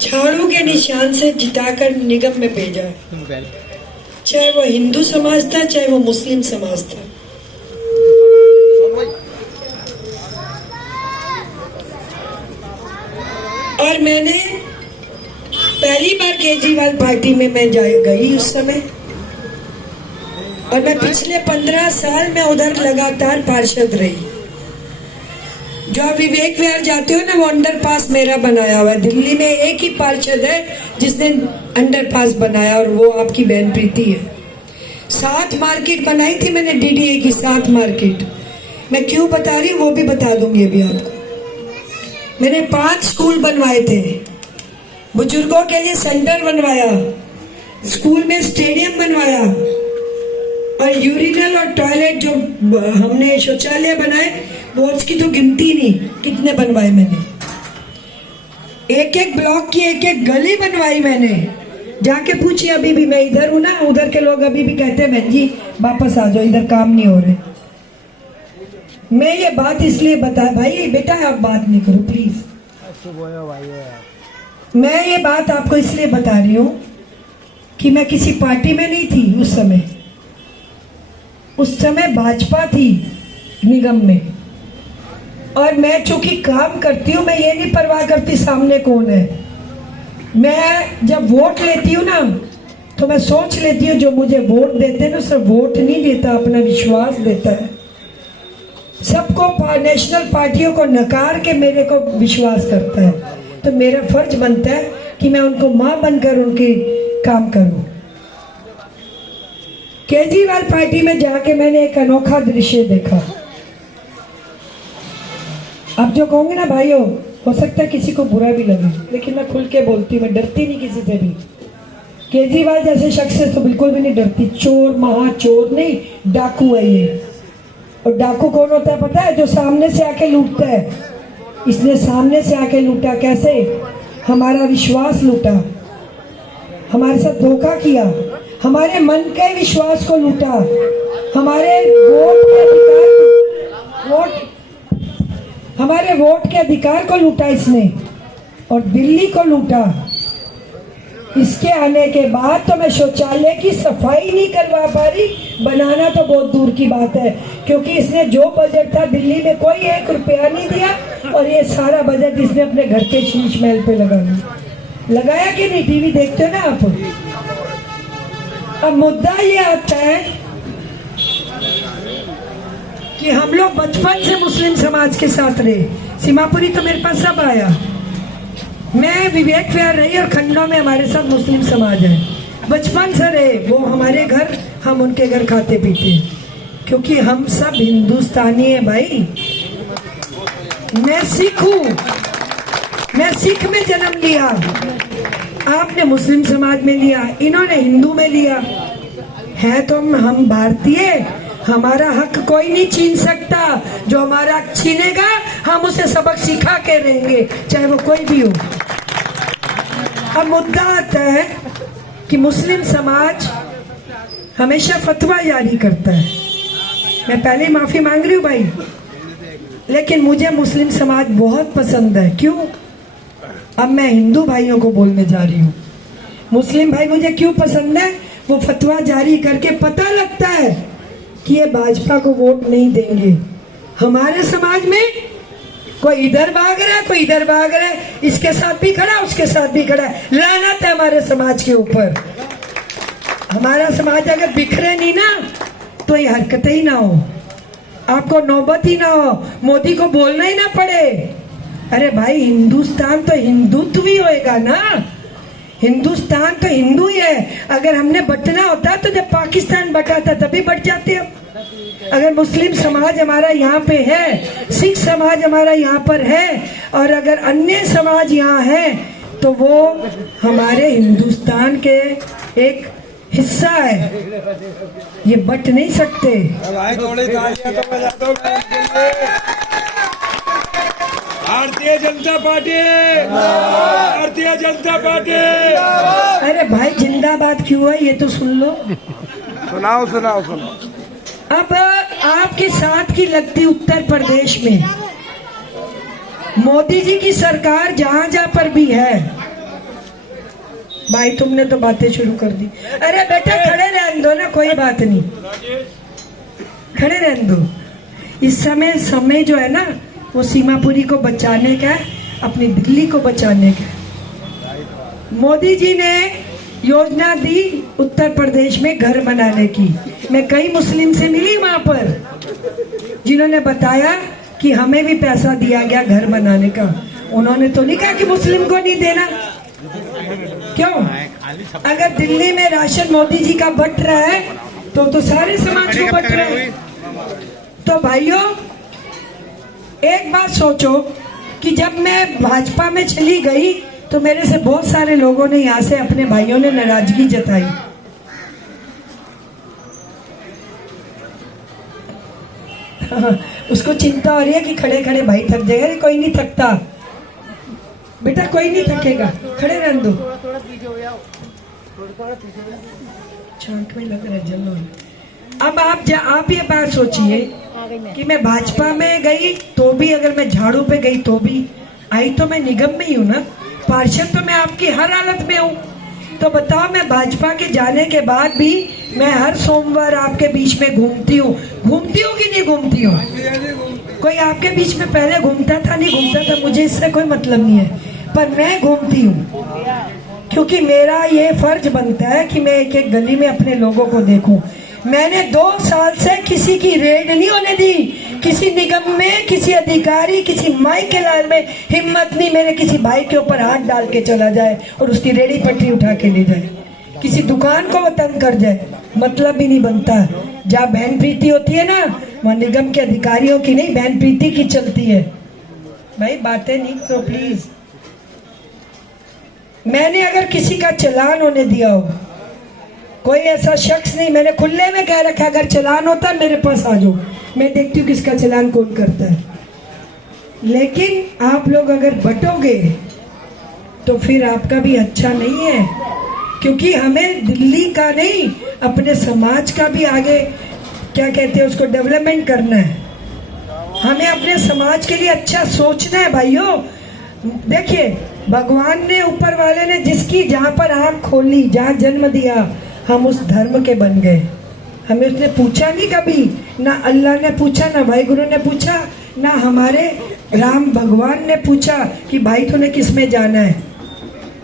झाड़ू के निशान से जिताकर निगम में भेजा, चाहे वो हिंदू समाज था चाहे वो मुस्लिम समाज था। और मैंने पहली बार केजरीवाल पार्टी में मैं गई उस समय, और मैं पिछले 15 साल में उधर लगातार पार्षद रही। जो आप विवेक विहार जाते हो ना, वो अंडरपास मेरा बनाया हुआ है। दिल्ली में एक ही पार्षद है जिसने अंडरपास बनाया, और वो आपकी बहन प्रीति है। 7 मार्केट बनाई थी मैंने, डीडीए की 7 मार्केट। मैं क्यों बता रही हूँ वो भी बता दूंगी अभी आपको। मैंने 5 स्कूल बनवाए थे, बुजुर्गों के लिए सेंटर बनवाया, स्कूल में स्टेडियम बनवाया, और यूरिनल और टॉयलेट जो हमने शौचालय बनाए वो उसकी तो गिनती नहीं कितने बनवाए मैंने। एक एक ब्लॉक की एक एक गली बनवाई मैंने। जाके पूछिए, अभी भी मैं इधर हूं ना, उधर के लोग अभी भी कहते हैं बहन जी वापस आ जाओ, इधर काम नहीं हो रहे। मैं ये बात इसलिए बता, भाई बेटा आप बात नहीं करो प्लीज। मैं ये बात आपको इसलिए बता रही हूँ कि मैं किसी पार्टी में नहीं थी उस समय। उस समय भाजपा थी निगम में, और मैं चूंकि काम करती हूँ, मैं ये नहीं परवाह करती सामने कौन है। मैं जब वोट लेती हूँ ना, तो मैं सोच लेती हूँ जो मुझे वोट देते हैं ना, सिर्फ वोट नहीं देता, अपना विश्वास देता है। सबको नेशनल पार्टियों को नकार के मेरे को विश्वास करता है, तो मेरा फर्ज बनता है कि मैं उनको मां बनकर उनके काम करूं। केजरीवाल पार्टी में जाके मैंने एक अनोखा दृश्य देखा। आप जो कहोगे ना भाइयों, हो सकता है किसी को बुरा भी लगे, लेकिन मैं खुल के बोलती हूँ, मैं डरती नहीं किसी से भी। केजरीवाल जैसे शख्स से तो बिल्कुल भी नहीं डरती। चोर महाचोर नहीं, डाकू है ये। और डाकू कौन होता है पता है? जो सामने से आके लूटता है। इसने सामने से आके लूटा। कैसे? हमारा विश्वास लूटा, हमारे साथ धोखा किया, हमारे मन के विश्वास को लूटा, हमारे वोट के अधिकार को लूटा इसने, और दिल्ली को लूटा। इसके आने के बाद तो मैं शौचालय की सफाई नहीं करवा पा रही, बनाना तो बहुत दूर की बात है, क्योंकि इसने जो बजट था दिल्ली में कोई 1 रुपया नहीं दिया, और ये सारा बजट इसने अपने घर के शीश महल पे लगाया कि नहीं? टीवी देखते हो ना आप। अब मुद्दा ये आता है कि हम लोग बचपन से मुस्लिम समाज के साथ रहे। सीमापुरी तो मेरे पास सब आया, मैं विवेक विहार रही, और खंडों में हमारे साथ मुस्लिम समाज है। बचपन से रहे, वो हमारे घर, हम उनके घर खाते पीते, क्योंकि हम सब हिंदुस्तानी हैं भाई। मैं सिख हूँ, मैं सिख में जन्म लिया, आपने मुस्लिम समाज में लिया, इन्होंने हिंदू में लिया है। तो हम भारतीय, हमारा हक कोई नहीं छीन सकता। जो हमारा हक छीनेगा हम उसे सबक सिखा के रहेंगे, चाहे वो कोई भी हो। अब मुद्दा आता है कि मुस्लिम समाज हमेशा फतवा जारी करता है। मैं पहले ही माफी मांग रही हूँ भाई, लेकिन मुझे मुस्लिम समाज बहुत पसंद है। क्यों? अब मैं हिंदू भाइयों को बोलने जा रही हूँ। मुस्लिम भाई मुझे क्यों पसंद है? वो फतवा जारी करके पता लगता है कि ये भाजपा को वोट नहीं देंगे। हमारे समाज में कोई इधर भाग रहा है, कोई इधर भाग रहा है, इसके साथ भी खड़ा, उसके साथ भी खड़ा है। लानत है हमारे समाज के ऊपर। हमारा समाज अगर बिखरे नहीं ना, तो ये हरकतें ही ना हो, आपको नौबत ही ना हो, मोदी को बोलना ही ना पड़े। अरे भाई, हिंदुस्तान तो हिंदुत्व ही होएगा ना। हिंदुस्तान तो हिंदू ही है। अगर हमने बटना होता तो जब पाकिस्तान बटा था तभी बट जाते हम। अगर मुस्लिम समाज हमारा यहाँ पे है, सिख समाज हमारा यहाँ पर है, और अगर अन्य समाज यहाँ है, तो वो हमारे हिंदुस्तान के एक हिस्सा है। ये बट नहीं सकते। Bharatiya Janata party, Bharatiya Janata party. अरे भाई जिंदाबाद क्यों है ये तो सुन लो। सुनाओ सुनाओ सुनाओ। अब आपके साथ की लगती उत्तर प्रदेश में मोदी जी की सरकार जहां जहां पर भी है, भाई तुमने तो बातें शुरू कर दी। अरे बेटा खड़े रहने दो ना, कोई बात नहीं, खड़े रहने दो। इस समय जो है ना वो सीमापुरी को बचाने का है, अपनी दिल्ली को बचाने का है। मोदी जी ने योजना दी उत्तर प्रदेश में घर बनाने की। मैं कई मुस्लिम से मिली वहां पर, जिन्होंने बताया कि हमें भी पैसा दिया गया घर बनाने का। उन्होंने तो नहीं कहा कि मुस्लिम को नहीं देना। क्यों? अगर दिल्ली में राशन मोदी जी का बंट रहा है तो सारे समाज को बंट रहा है। तो भाइयों एक बात सोचो कि जब मैं भाजपा में चली गई तो मेरे से बहुत सारे लोगों ने यहाँ से अपने भाइयों ने नाराजगी जताई। उसको चिंता हो रही है कि खड़े खड़े भाई थक जाएगा। अरे कोई नहीं थकता बेटा, कोई नहीं थकेगा, खड़े रहने दो। चांट में लग रहा है जलो। अब आप ये बात सोचिए कि मैं भाजपा में गई तो भी, अगर मैं झाड़ू पे गई तो भी, आई तो मैं निगम में ही हूँ ना, पार्षद तो मैं आपकी हर हालत में हूँ। तो बताओ मैं भाजपा के जाने के बाद भी मैं हर सोमवार आपके बीच में घूमती हूँ कि नहीं घूमती हूँ? कोई आपके बीच में पहले घूमता था नहीं घूमता था, मुझे इससे कोई मतलब नहीं है, पर मैं घूमती हूँ क्योंकि मेरा ये फर्ज बनता है कि मैं एक एक गली में अपने लोगों को देखूं। मैंने 2 साल से किसी की रेड नहीं होने दी, किसी निगम में किसी अधिकारी किसी माई के लाल में हिम्मत नहीं मेरे किसी भाई के ऊपर हाथ डाल के चला जाए और उसकी रेडी पटरी उठा के ले जाए, किसी दुकान को वो तंग कर जाए। मतलब भी नहीं बनता। जहाँ बहन प्रीति होती है ना, वहाँ निगम के अधिकारियों की नहीं, बहन प्रीति की चलती है। भाई बातें नहीं करो प्लीज। मैंने अगर किसी का चालान होने दिया हो, कोई ऐसा शख्स नहीं, मैंने खुले में कह रखा अगर चालान होता मेरे पास आ जाओ, मैं देखती हूँ किसका चालान कौन करता है। लेकिन आप लोग अगर बटोगे तो फिर आपका भी अच्छा नहीं है, क्योंकि हमें दिल्ली का नहीं अपने समाज का भी आगे क्या कहते हैं उसको डेवलपमेंट करना है। हमें अपने समाज के लिए अच्छा सोचना है भाइयों। देखिए भगवान ने, ऊपर वाले ने जिसकी जहाँ पर आँख खोली, जहाँ जन्म दिया, हम उस धर्म के बन गए। हमें उसने पूछा नहीं कभी, ना अल्लाह ने पूछा, ना भाई गुरु ने पूछा, ना हमारे राम भगवान ने पूछा कि भाई तूने किस में जाना है।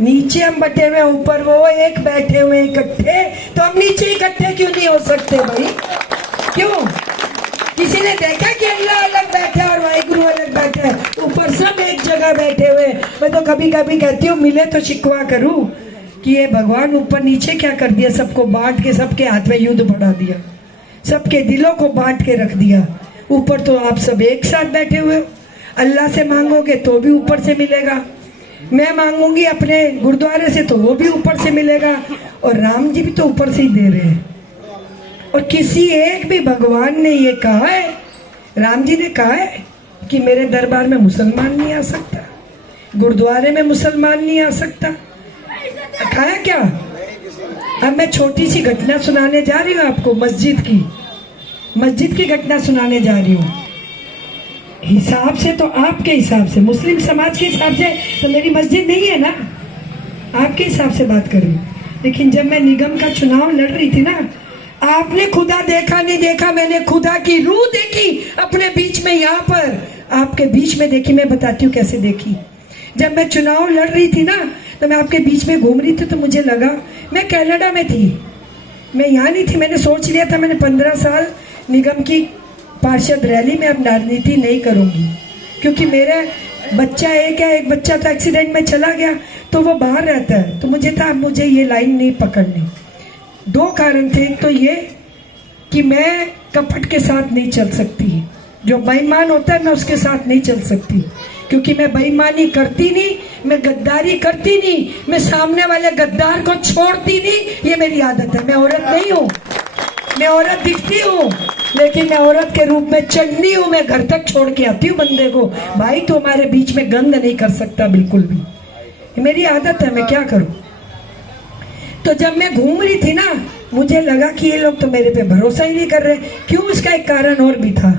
नीचे हम बटे हुए, ऊपर वो एक बैठे हुए इकट्ठे, तो हम नीचे इकट्ठे क्यों नहीं हो सकते भाई? क्यों? किसी ने देखा कि अल्लाह अलग बैठा और वाहिगुरु अलग बैठा है? ऊपर सब एक जगह बैठे हुए। मैं तो कभी कभी कहती हूँ मिले तो शिकवा करूँ कि ये भगवान ऊपर नीचे क्या कर दिया, सबको बांट के सबके हाथ में युद्ध बढ़ा दिया, सबके दिलों को बांट के रख दिया। ऊपर तो आप सब एक साथ बैठे हुए हो। अल्लाह से मांगोगे तो भी ऊपर से मिलेगा, मैं मांगूंगी अपने गुरुद्वारे से तो वो भी ऊपर से मिलेगा, और राम जी भी तो ऊपर से ही दे रहे हैं। और किसी एक भी भगवान ने ये कहा है, राम जी ने कहा है कि मेरे दरबार में मुसलमान नहीं आ सकता, गुरुद्वारे में मुसलमान नहीं आ सकता? कहा है क्या? अब मैं छोटी सी घटना सुनाने जा रही हूँ आपको, मस्जिद की घटना सुनाने जा रही हूँ। हिसाब से तो आपके हिसाब से, मुस्लिम समाज के हिसाब से तो मेरी मस्जिद नहीं है ना, आपके हिसाब से बात कर रही हूँ। लेकिन जब मैं निगम का चुनाव लड़ रही थी ना, आपने खुदा देखा नहीं देखा, मैंने खुदा की रूह देखी अपने बीच में, यहाँ पर आपके बीच में देखी। मैं बताती हूँ कैसे देखी। जब मैं चुनाव लड़ रही थी ना, तो मैं आपके बीच में घूम रही थी, तो मुझे लगा मैं कनाडा में थी, मैं यहाँ नहीं थी। मैंने सोच लिया था मैंने 15 साल निगम की पार्षद रैली में अब राजनीति नहीं करूँगी, क्योंकि मेरा बच्चा एक बच्चा तो एक्सीडेंट में चला गया, तो वो बाहर रहता है, तो मुझे था मुझे ये लाइन नहीं पकड़नी। 2 कारण थे। एक तो ये कि मैं कपट के साथ नहीं चल सकती, जो बेईमान होता है मैं उसके साथ नहीं चल सकती, क्योंकि मैं बेईमानी करती नहीं, मैं गद्दारी करती नहीं, मैं सामने वाले गद्दार को छोड़ती नहीं, ये मेरी आदत है। मैं औरत नहीं हूँ, मैं औरत दिखती हूँ, लेकिन मैं औरत के रूप में चंडी हूँ। मैं घर तक छोड़ के आती हूँ बंदे को, भाई तो हमारे बीच में गंद नहीं कर सकता बिल्कुल भी, ये मेरी आदत है, मैं क्या करूँ। तो जब मैं घूम रही थी ना, मुझे लगा कि ये लोग तो मेरे पे भरोसा ही नहीं कर रहे। क्यों? इसका एक कारण और भी था।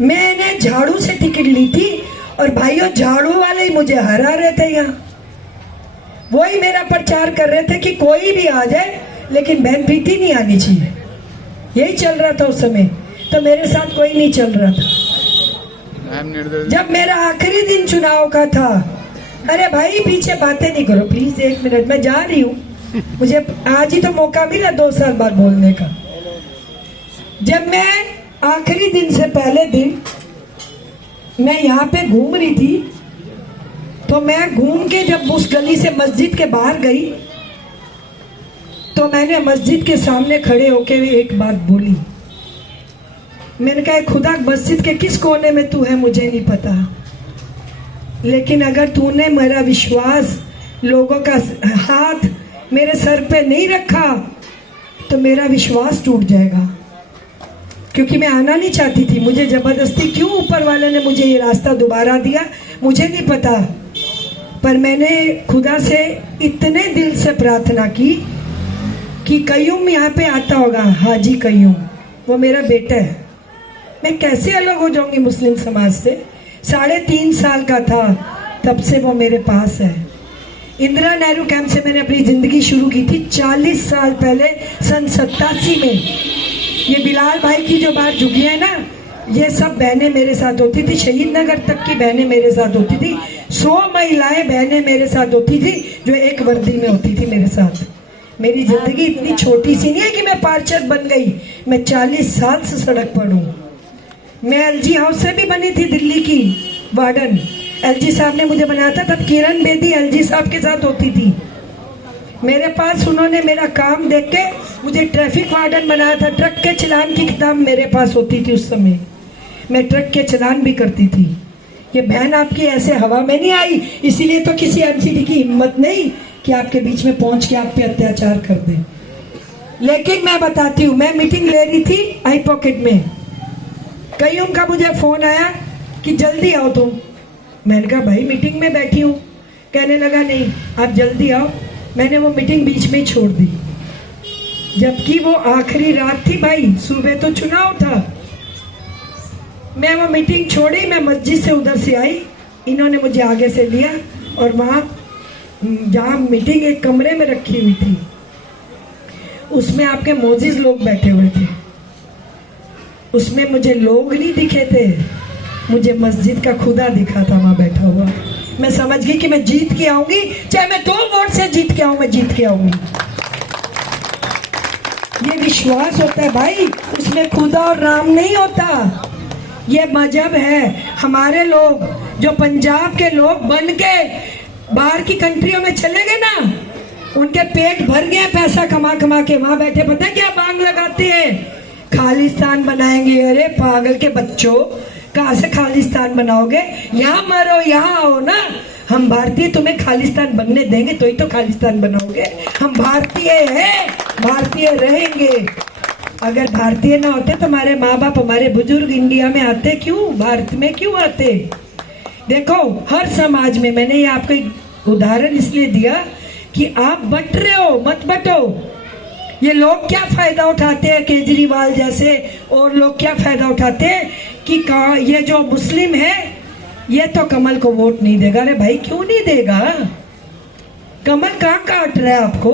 मैंने झाड़ू से टिकट ली थी और भाइयों झाड़ू वाले ही मुझे हरा रहे थे यहाँ। वही मेरा प्रचार कर रहे थे कि कोई भी आ जाए लेकिन बहन प्रीति नहीं आनी चाहिए। यही चल रहा था उस समय, तो मेरे साथ कोई नहीं चल रहा था। जब मेरा आखिरी दिन चुनाव का था, अरे भाई पीछे बातें नहीं करो प्लीज, 1 मिनट, मैं जा रही हूँ, मुझे आज ही तो मौका मिला 2 साल बाद बोलने का। जब मैं आखिरी दिन से पहले दिन मैं यहाँ पे घूम रही थी, तो मैं घूम के जब उस गली से मस्जिद के बाहर गई, तो मैंने मस्जिद के सामने खड़े होके एक बात बोली। मैंने कहा खुदा मस्जिद के किस कोने में तू है मुझे नहीं पता, लेकिन अगर तूने मेरा विश्वास, लोगों का हाथ मेरे सर पे नहीं रखा तो मेरा विश्वास टूट जाएगा। क्योंकि मैं आना नहीं चाहती थी, मुझे जबरदस्ती क्यों ऊपर वाले ने मुझे ये रास्ता दोबारा दिया मुझे नहीं पता, पर मैंने खुदा से इतने दिल से प्रार्थना की कि कयूम यहाँ पे आता होगा, हाजी कयूम, वो मेरा बेटा है, मैं कैसे अलग हो जाऊंगी मुस्लिम समाज से। 3.5 साल का था तब से वो मेरे पास है। इंदिरा नेहरू कैंप से मैंने अपनी जिंदगी शुरू की थी 40 साल पहले, सन 87 में। ये बिलाल भाई की जो बात झुकी है ना, ये सब बहनें मेरे साथ होती थी, शहीद नगर तक की बहनें मेरे साथ होती थी, 100 महिलाएं बहनें मेरे साथ होती थी जो एक वर्दी में होती थी मेरे साथ। मेरी जिंदगी इतनी छोटी सी नहीं है कि मैं पार्षद बन गई, मैं 40 साल से सड़क पर हूँ। मैं एलजी हाउस से भी बनी थी, दिल्ली की वार्डन, एलजी साहब ने मुझे बनाया था, तब किरण बेदी एलजी साहब के साथ होती थी। मेरे पास उन्होंने मेरा काम देख के मुझे ट्रैफिक वार्डन बनाया था। ट्रक के चलान की किताब मेरे पास होती थी उस समय, मैं ट्रक के चलान भी करती थी। ये बहन आपकी ऐसे हवा में नहीं आई, इसीलिए तो किसी एमसीडी की हिम्मत नहीं कि आपके बीच में पहुंच के आप पे अत्याचार कर दे। लेकिन मैं बताती हूँ, मैं मीटिंग ले रही थी आई पॉकेट में, कईयों का मुझे फोन आया कि जल्दी आओ तुम। मैंने कहा भाई मीटिंग में बैठी हूँ। कहने लगा नहीं आप जल्दी आओ। मैंने वो मीटिंग बीच में ही छोड़ दी, जबकि वो आखिरी रात थी भाई, सुबह तो चुनाव था। मैं वो मीटिंग छोड़ी, मैं मस्जिद से उधर से आई, इन्होंने मुझे आगे से लिया और वहाँ जहाँ मीटिंग एक कमरे में रखी हुई थी, उसमें आपके मोजिज लोग बैठे हुए थे। उसमें मुझे लोग नहीं दिखे थे, मुझे मस्जिद का खुदा दिखा था वहाँ बैठा हुआ। मैं समझ गई कि मैं जीत के आऊंगी, चाहे मैं 2 वोट से जीत के आऊं, मैं जीत के आऊंगी। ये विश्वास होता है भाई, उसमें खुदा और राम नहीं होता, ये मजहब है। हमारे लोग जो पंजाब के लोग बन के बाहर की कंट्रियों में चले गए ना, उनके पेट भर गए पैसा कमा कमा के, वहां बैठे पता है क्या बांग लगाते हैं, खालिस्तान बनाएंगे। अरे पागल के बच्चों, कहाँ से खालिस्तान बनाओगे? यहाँ मरो, यहाँ आओ ना। हम भारतीय तुम्हें खालिस्तान बनने देंगे तो ही तो खालिस्तान बनाओगे। हम भारतीय हैं, भारतीय रहेंगे। अगर भारतीय ना होते तो हमारे माँ बाप, हमारे बुजुर्ग इंडिया में आते क्यों, भारत में क्यों आते? देखो हर समाज में, मैंने ये आपको एक उदाहरण इसलिए दिया कि आप बट रहे हो, मत बटो। ये लोग क्या फायदा उठाते हैं, केजरीवाल जैसे और लोग क्या फायदा उठाते हैं कि ये जो मुस्लिम है ये तो कमल को वोट नहीं देगा। अरे भाई क्यों नहीं देगा? कमल कहाँ काट रहा है आपको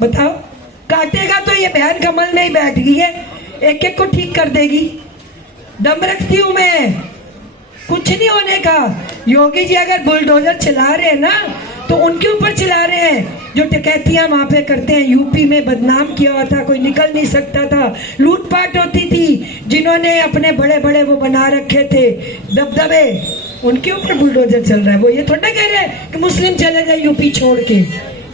बताओ? काटेगा तो ये बहन कमल नहीं बैठ गई है, एक एक को ठीक कर देगी। दम रखती हूं मैं, कुछ नहीं होने का। योगी जी अगर बुलडोजर चला रहे हैं ना, तो उनके ऊपर चला रहे हैं जो डकैतियां वहां पे करते हैं। यूपी में बदनाम किया हुआ था, कोई निकल नहीं सकता था, लूटपाट होती थी, जिन्होंने अपने बड़े बड़े वो बना रखे थे दबदबे, उनके ऊपर बुलडोजर चल रहा है। वो ये थोड़ा कह रहे हैं कि मुस्लिम चले जाए यूपी छोड़ के।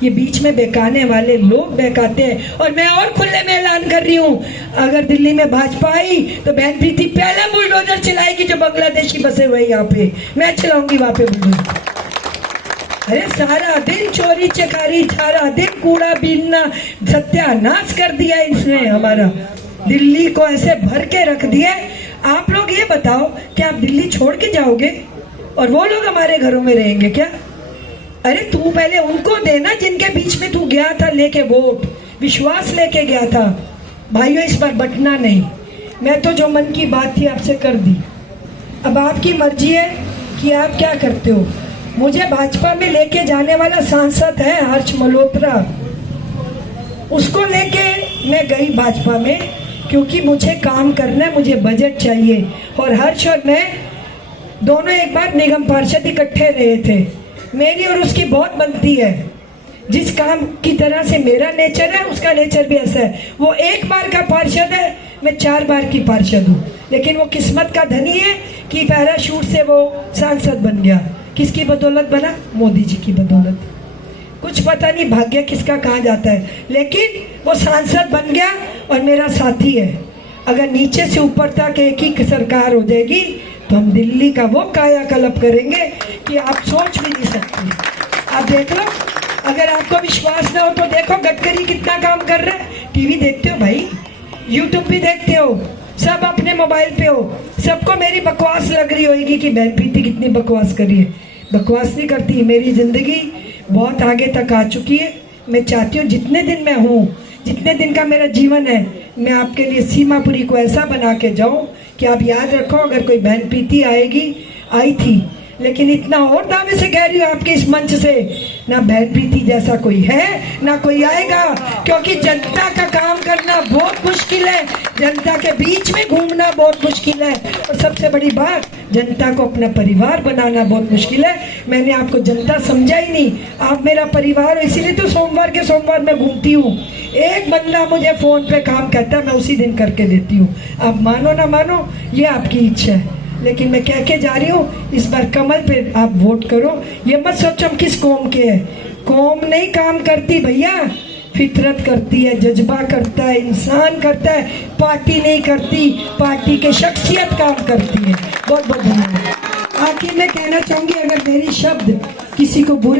ये बीच में बहकाने वाले लोग बहकाते हैं। और मैं और खुले में ऐलान कर रही हूँ, अगर दिल्ली में भाजपा आई तो बहन प्रीति पहले बुलडोजर चलाएगी जो बांग्लादेशी बसे हुए यहाँ पे, मैं चलाऊंगी वहां पे बुलडोजर। अरे सारा दिन चोरी चकारी, सारा दिन कूड़ा बीनना, सत्यानाश कर दिया इसने हमारा। दिल्ली को ऐसे भर के रख दिया। आप लोग ये बताओ कि आप दिल्ली छोड़ के जाओगे और वो लोग हमारे घरों में रहेंगे क्या? अरे तू पहले उनको देना जिनके बीच में तू गया था लेके वोट, विश्वास लेके गया था। भाइयों इस पर बटना नहीं। मैं तो जो मन की बात थी आपसे कर दी। अब आपकी मर्जी है कि आप क्या करते हो। मुझे भाजपा में लेके जाने वाला सांसद है हर्ष मल्होत्रा, उसको लेके मैं गई भाजपा में, क्योंकि मुझे काम करना है, मुझे बजट चाहिए। और हर्ष और मैं दोनों एक बार निगम पार्षद इकट्ठे रहे थे, मेरी और उसकी बहुत बनती है। जिस काम की तरह से मेरा नेचर है उसका नेचर भी ऐसा है। वो एक बार का पार्षद है, मैं 4 बार की पार्षद हूँ, लेकिन वो किस्मत का धनी है कि पैराशूट से वो सांसद बन गया। किसकी बदौलत बना? मोदी जी की बदौलत। कुछ पता नहीं भाग्य किसका कहाँ जाता है, लेकिन वो सांसद बन गया और मेरा साथी है। अगर नीचे से ऊपर तक एक ही सरकार हो जाएगी तो हम दिल्ली का वो कायाकल्प करेंगे कि आप सोच भी नहीं सकते। आप देख लो, अगर आपको विश्वास ना हो तो देखो गडकरी कितना काम कर रहा है। टीवी देखते हो भाई, यूट्यूब भी देखते हो, सब अपने मोबाइल पे हो, सबको मेरी बकवास लग रही होगी कि बहन प्रीति कितनी बकवास कर रही है। बकवास नहीं करती, मेरी जिंदगी बहुत आगे तक आ चुकी है। मैं चाहती हूँ जितने दिन मैं हूँ, जितने दिन का मेरा जीवन है, मैं आपके लिए सीमापुरी को ऐसा बना के जाऊँ कि आप याद रखो, अगर कोई बहन प्रीति आएगी, आई थी, लेकिन इतना और दावे से कह रही हूँ आपके इस मंच से, ना बहन प्रीति जैसा कोई है ना कोई आएगा। क्योंकि जनता का काम करना बहुत मुश्किल है, जनता के बीच में घूमना बहुत मुश्किल है, और सबसे बड़ी बात, जनता को अपना परिवार बनाना बहुत मुश्किल है। मैंने आपको जनता समझा ही नहीं, आप मेरा परिवार हो, इसीलिए तो सोमवार के सोमवार मैं घूमती हूँ। एक बंदा मुझे फोन पे काम कहता है, मैं उसी दिन करके देती हूँ। आप मानो ना मानो, ये आपकी इच्छा है, लेकिन मैं कह के जा रही हूँ, इस बार कमल पे आप वोट करो। ये मत सोचो हम किस कौम के हैं, कौम नहीं काम करती भैया, फितरत करती है, जज्बा करता है, इंसान करता है, पार्टी नहीं करती, पार्टी के शख्सियत काम करती है। बहुत बहुत धन्यवाद। आखिर में कहना चाहूंगी, अगर मेरी शब्द किसी को बुरे